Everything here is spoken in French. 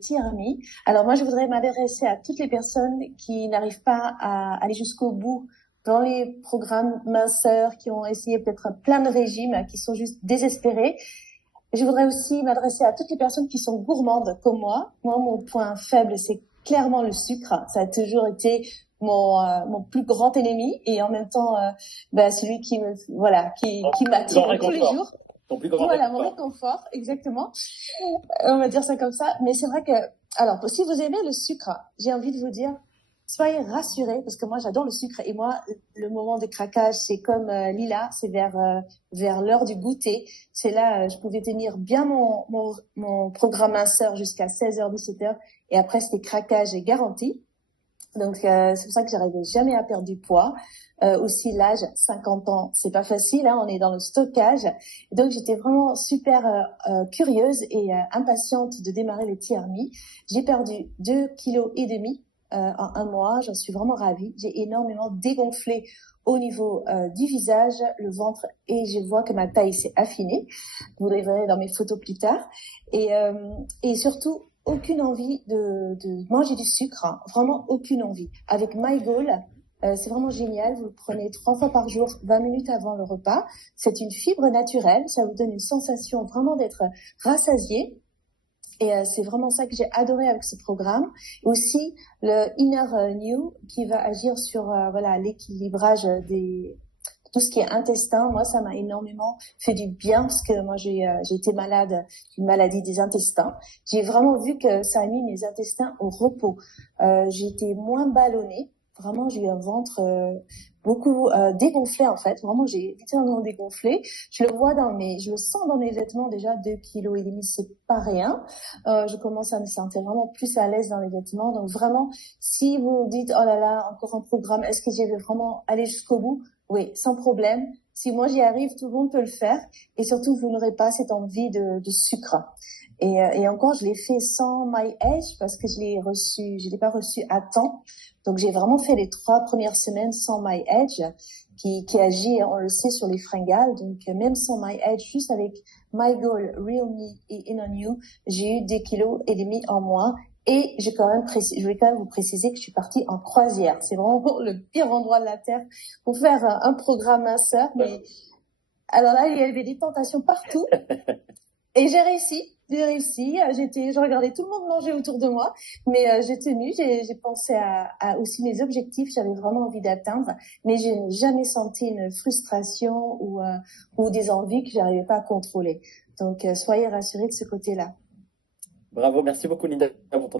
TRMI. Alors moi, je voudrais m'adresser à toutes les personnes qui n'arrivent pas à aller jusqu'au bout dans les programmes minceurs, qui ont essayé peut-être plein de régimes, qui sont juste désespérés. Je voudrais aussi m'adresser à toutes les personnes qui sont gourmandes comme moi. Moi, mon point faible, c'est clairement le sucre. Ça a toujours été mon plus grand ennemi et en même temps, celui qui qui m'attire tous les jours. Ton plus grand Voilà, réconfort. mon réconfort, exactement. On va dire ça comme ça. Mais c'est vrai que, alors, si vous aimez le sucre, j'ai envie de vous dire, soyez rassurés, parce que moi, j'adore le sucre. Et moi, le moment de craquage, c'est comme Lila, c'est vers l'heure du goûter. C'est là, je pouvais tenir bien mon programme minceur jusqu'à 16h, 17h. Et après, c'était craquage garanti. Donc, c'est pour ça que j'arrivais jamais à perdre du poids. Aussi, l'âge, 50 ans, c'est pas facile, hein, on est dans le stockage. Donc, j'étais vraiment super curieuse et impatiente de démarrer les TRMI. J'ai perdu 2,5 kilos en un mois. J'en suis vraiment ravie. J'ai énormément dégonflé au niveau du visage, le ventre, et je vois que ma taille s'est affinée. Vous les verrez dans mes photos plus tard. Et surtout, aucune envie de manger du sucre, hein. Vraiment aucune envie. Avec MyGoal, c'est vraiment génial. Vous le prenez 3 fois par jour, 20 minutes avant le repas. C'est une fibre naturelle. Ça vous donne une sensation vraiment d'être rassasié. Et c'est vraiment ça que j'ai adoré avec ce programme. Aussi, le Inner New qui va agir sur l'équilibrage des tout ce qui est intestin. Moi, ça m'a énormément fait du bien parce que moi, j'ai été malade d'une maladie des intestins. J'ai vraiment vu que ça a mis mes intestins au repos. J'ai été moins ballonnée. Vraiment, j'ai eu un ventre beaucoup dégonflé en fait. Vraiment, j'ai littéralement dégonflé. Je le sens dans mes vêtements déjà. 2,5 kilos, c'est pas rien. Je commence à me sentir vraiment plus à l'aise dans les vêtements. Donc vraiment, si vous dites oh là là, encore un programme, est-ce que j'y vais vraiment aller jusqu'au bout? Oui, sans problème. Si moi j'y arrive, tout le monde peut le faire. Et surtout, vous n'aurez pas cette envie de sucre. Et encore, je l'ai fait sans My Edge parce que je l'ai pas reçu à temps. Donc, j'ai vraiment fait les 3 premières semaines sans My Edge qui agit, on le sait, sur les fringales. Donc, même sans My Edge, juste avec My Goal, Real Me et In On You, j'ai eu 2,5 kilos en moins. Et je voulais quand même vous préciser que je suis partie en croisière. C'est vraiment le pire endroit de la Terre pour faire un programme minceur. Mais alors là, il y avait des tentations partout. Et j'ai réussi. Je regardais tout le monde manger autour de moi, mais j'ai tenu. J'ai pensé à aussi mes objectifs. J'avais vraiment envie d'atteindre, mais je n'ai jamais senti une frustration ou des envies que j'arrivais pas à contrôler. Donc, soyez rassurés de ce côté-là. Bravo, merci beaucoup Linda pour ton